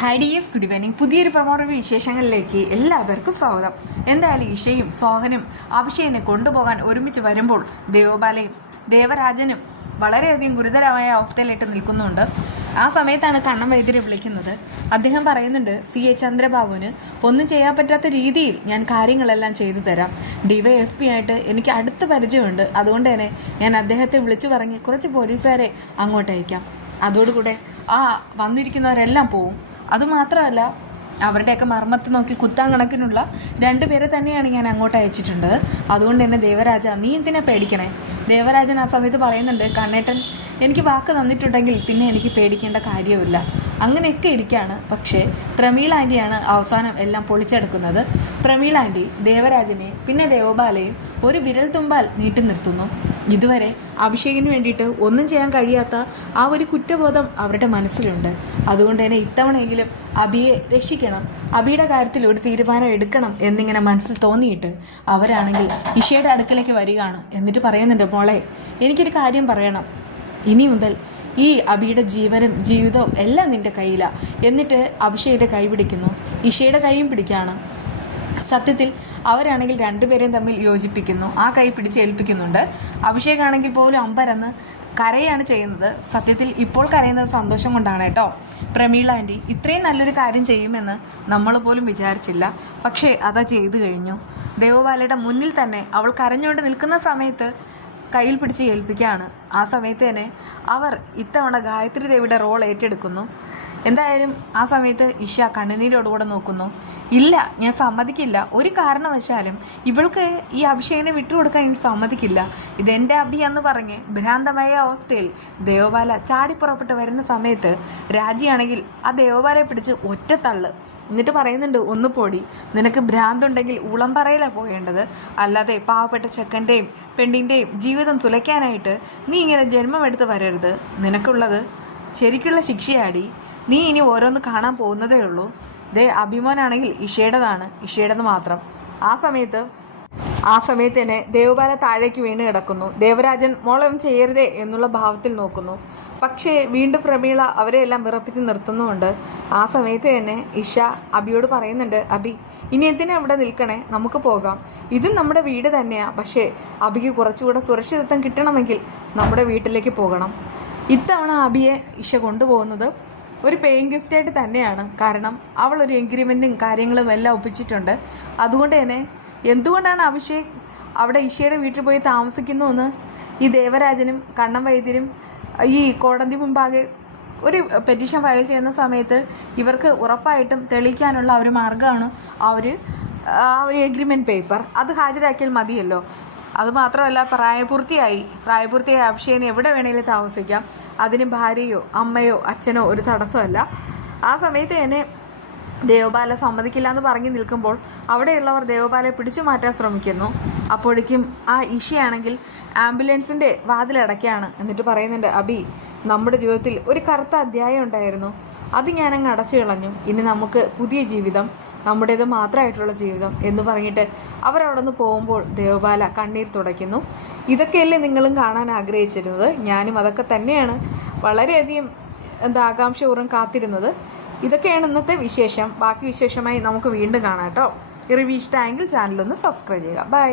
Hi dears, good evening. പുതിയൊരു പ്രമോറ വിശേഷങ്ങളിലേക്ക് എല്ലാവർക്കും സ്വാഗതം. എന്തായാലും ഇഷയും സോഹനും അഭിഷേകിനെ കൊണ്ടുപോകാൻ ഒരുമിച്ച് വരുമ്പോൾ ദേവബാലയും ദേവരാജനും വളരെയധികം ഗുരുതരമായ അവസ്ഥയിലിട്ട് നിൽക്കുന്നുണ്ട്. ആ സമയത്താണ് കണ്ണം വൈദ്യരെ വിളിക്കുന്നത്. അദ്ദേഹം പറയുന്നുണ്ട്, CA ചന്ദ്രബാബുവിന് ഒന്നും ചെയ്യാൻ പറ്റാത്ത രീതിയിൽ ഞാൻ കാര്യങ്ങളെല്ലാം ചെയ്തു തരാം. DYSP ആയിട്ട് എനിക്ക് അടുത്ത പരിചയമുണ്ട്. അതുകൊണ്ട് തന്നെ ഞാൻ അദ്ദേഹത്തെ വിളിച്ചു പറഞ്ഞ് കുറച്ച് പോലീസുകാരെ അങ്ങോട്ട് അയക്കാം. അതോടുകൂടെ ആ വന്നിരിക്കുന്നവരെല്ലാം പോവും. അതുമാത്രമല്ല, അവരുടെയൊക്കെ മർമ്മത്ത് നോക്കി കുത്താൻ കണക്കിനുള്ള 2 പേരെ തന്നെയാണ് ഞാൻ അങ്ങോട്ട് അയച്ചിട്ടുണ്ട്. അതുകൊണ്ട് തന്നെ ദേവരാജ, നീ എന്തിനാ പേടിക്കണേ? ദേവരാജൻ ആ സമയത്ത് പറയുന്നുണ്ട്, കണ്ണേട്ടൻ എനിക്ക് വാക്ക് തന്നിട്ടുണ്ടെങ്കിൽ പിന്നെ എനിക്ക് പേടിക്കേണ്ട കാര്യമില്ല. അങ്ങനെയൊക്കെ ഇരിക്കുകയാണ്. പക്ഷേ പ്രമീള ആൻറ്റിയാണ് അവസാനം എല്ലാം പൊളിച്ചെടുക്കുന്നത്. പ്രമീള ആൻറ്റി ദേവരാജനെ പിന്നെ ദേവബാലയും ഒരു വിരൽ തുമ്പാൽ നീട്ടി നിർത്തുന്നു. ഇതുവരെ അഭിഷേകിന് വേണ്ടിയിട്ട് ഒന്നും ചെയ്യാൻ കഴിയാത്ത ആ ഒരു കുറ്റബോധം അവരുടെ മനസ്സിലുണ്ട്. അതുകൊണ്ട് തന്നെ ഇത്തവണയെങ്കിലും അഭിയെ രക്ഷിക്കണം, അഭിയുടെ കാര്യത്തിൽ ഒരു തീരുമാനം എടുക്കണം എന്നിങ്ങനെ മനസ്സിൽ തോന്നിയിട്ട് അവരാണെങ്കിൽ ഇഷയുടെ അടുക്കലേക്ക് വരികയാണ്. എന്നിട്ട് പറയുന്നുണ്ട്, മോളെ എനിക്കൊരു കാര്യം പറയണം. ഇനി മുതൽ ഈ അഭിയുടെ ജീവനും ജീവിതവും എല്ലാം നിൻ്റെ കയ്യിലാണ്. എന്നിട്ട് അഭിഷേകിൻ്റെ കൈ പിടിക്കുന്നു, ഇഷയുടെ കൈയും പിടിക്കുകയാണ്. സത്യത്തിൽ അവരാണെങ്കിൽ 2 പേരെയും തമ്മിൽ യോജിപ്പിക്കുന്നു, ആ കൈ പിടിച്ച് ഏൽപ്പിക്കുന്നുണ്ട്. അഭിഷേകാണെങ്കിൽ പോലും അമ്പരന്ന് കരയാണ് ചെയ്യുന്നത്. സത്യത്തിൽ ഇപ്പോൾ കരയുന്നത് സന്തോഷം കൊണ്ടാണ് കേട്ടോ. പ്രമീള ആൻറ്റി ഇത്രയും നല്ലൊരു കാര്യം ചെയ്യുമെന്ന് നമ്മൾ പോലും വിചാരിച്ചില്ല. പക്ഷേ അതാ ചെയ്തു കഴിഞ്ഞു. ദേവബാലയുടെ മുന്നിൽ തന്നെ അവൾ കരഞ്ഞുകൊണ്ട് നിൽക്കുന്ന സമയത്ത് കയ്യിൽ പിടിച്ച് ഏൽപ്പിക്കുകയാണ്. ആ സമയത്ത് തന്നെ അവർ ഇത്തവണ ഗായത്രി ദേവിയുടെ റോൾ ഏറ്റെടുക്കുന്നു. എന്തായാലും ആ സമയത്ത് ഇഷ കണ്ണുനീരോടുകൂടെ നോക്കുന്നു. ഇല്ല, ഞാൻ സമ്മതിക്കില്ല. ഒരു കാരണവശാലും ഇവൾക്ക് ഈ അഭിഷേകിനെ വിട്ടുകൊടുക്കാൻ എനിക്ക് സമ്മതിക്കില്ല. ഇതെൻ്റെ അഭി എന്ന് പറഞ്ഞ് ഭ്രാന്തമായ അവസ്ഥയിൽ ദേവബാല ചാടിപ്പുറപ്പെട്ട് വരുന്ന സമയത്ത് രാജിയാണെങ്കിൽ ആ ദേവബാലയെ പിടിച്ച് ഒറ്റ തള്ള്. എന്നിട്ട് പറയുന്നുണ്ട്, ഒന്ന് പൊടി, നിനക്ക് ഭ്രാന്തുണ്ടെങ്കിൽ ഉളംപറയിലാണ് പോകേണ്ടത്. അല്ലാതെ പാവപ്പെട്ട ചെക്കൻ്റെയും പെണ്ണിൻ്റെയും ജീവിതം തുലയ്ക്കാനായിട്ട് നീ ഇങ്ങനെ ജന്മമെടുത്ത് വരരുത്. നിനക്കുള്ളത് ശരിക്കുള്ള ശിക്ഷയാടി. നീ ഇനി ഓരോന്ന് കാണാൻ പോകുന്നതേ ഉള്ളൂ. അഭിമോനാണെങ്കിൽ ഇഷയുടേത് മാത്രം. ആ സമയത്ത് തന്നെ ദേവബാല താഴേക്ക് വീണ് കിടക്കുന്നു. ദേവരാജൻ മോളം ചെയ്യരുതേ എന്നുള്ള ഭാവത്തിൽ നോക്കുന്നു. പക്ഷേ വീണ്ടും പ്രമീള അവരെയെല്ലാം വിറപ്പിച്ച് നിർത്തുന്നുമുണ്ട്. ആ സമയത്ത് തന്നെ ഇഷ അഭിയോട് പറയുന്നുണ്ട്, അഭി ഇനി എന്തിനാ അവിടെ നിൽക്കണേ, നമുക്ക് പോകാം. ഇതും നമ്മുടെ വീട് തന്നെയാണ്. പക്ഷേ അഭിക്ക് കുറച്ചുകൂടെ സുരക്ഷിതത്വം കിട്ടണമെങ്കിൽ നമ്മുടെ വീട്ടിലേക്ക് പോകണം. ഇത്തവണ അഭിയെ ഇഷ കൊണ്ടുപോകുന്നത് ഒരു പേയിങ് ഗസ്റ്റായിട്ട് തന്നെയാണ്. കാരണം അവൾ ഒരു എഗ്രിമെൻറ്റും കാര്യങ്ങളും എല്ലാം ഒപ്പിച്ചിട്ടുണ്ട്. അതുകൊണ്ട് തന്നെ എന്തുകൊണ്ടാണ് അഭിഷേക് അവിടെ ഇഷയുടെ വീട്ടിൽ പോയി താമസിക്കുന്നുവെന്ന് ഈ ദേവരാജനും കണ്ണം വൈദ്യരും ഈ കോടതി മുമ്പാകെ ഒരു പെറ്റീഷൻ ഫയൽ ചെയ്യുന്ന സമയത്ത് ഇവർക്ക് ഉറപ്പായിട്ടും തെളിയിക്കാനുള്ള ഒരു മാർഗ്ഗമാണ് ആ ഒരു എഗ്രിമെൻറ്റ് പേപ്പർ. അത് ഹാജരാക്കിയാൽ മതിയല്ലോ. അതുമാത്രമല്ല, പ്രായപൂർത്തിയായ അഭിഷേകിനെ എവിടെ വേണമെങ്കിലും താമസിക്കാം. അതിന് ഭാര്യയോ അമ്മയോ അച്ഛനോ ഒരു തടസ്സമല്ല. ആ സമയത്ത് തന്നെ ദേവബാല സമ്മതിക്കില്ല എന്ന് പറഞ്ഞു നിൽക്കുമ്പോൾ അവിടെയുള്ളവർ ദേവബാലയെ പിടിച്ചു മാറ്റാൻ ശ്രമിക്കുന്നു. അപ്പോഴേക്കും ആ ഇഷയാണെങ്കിൽ ആംബുലൻസിൻ്റെ വാതിലടയ്ക്കുകയാണ്. എന്നിട്ട് പറയുന്നുണ്ട്, അബി നമ്മുടെ ജീവിതത്തിൽ ഒരു കറുത്ത അധ്യായം ഉണ്ടായിരുന്നു, അത് ഞാനങ്ങ് അടച്ചു കളഞ്ഞു. ഇനി നമുക്ക് പുതിയ ജീവിതം, നമ്മുടേത് മാത്രമായിട്ടുള്ള ജീവിതം എന്ന് പറഞ്ഞിട്ട് അവരവിടെ നിന്ന് പോകുമ്പോൾ ദേവബാല കണ്ണീർ തുടയ്ക്കുന്നു. ഇതൊക്കെയല്ലേ നിങ്ങളും കാണാൻ ആഗ്രഹിച്ചിരുന്നത്? ഞാനും അതൊക്കെ തന്നെയാണ് വളരെയധികം ആകാംക്ഷപൂർവ്വം കാത്തിരുന്നത്. ഇതൊക്കെയാണ് ഇന്നത്തെ വിശേഷം. ബാക്കി വിശേഷമായി നമുക്ക് വീണ്ടും കാണാം കേട്ടോ. ഈ റിവ്യൂ ഇഷ്ടമായെങ്കിൽ ചാനലൊന്ന് സബ്സ്ക്രൈബ് ചെയ്യുക. ബൈ.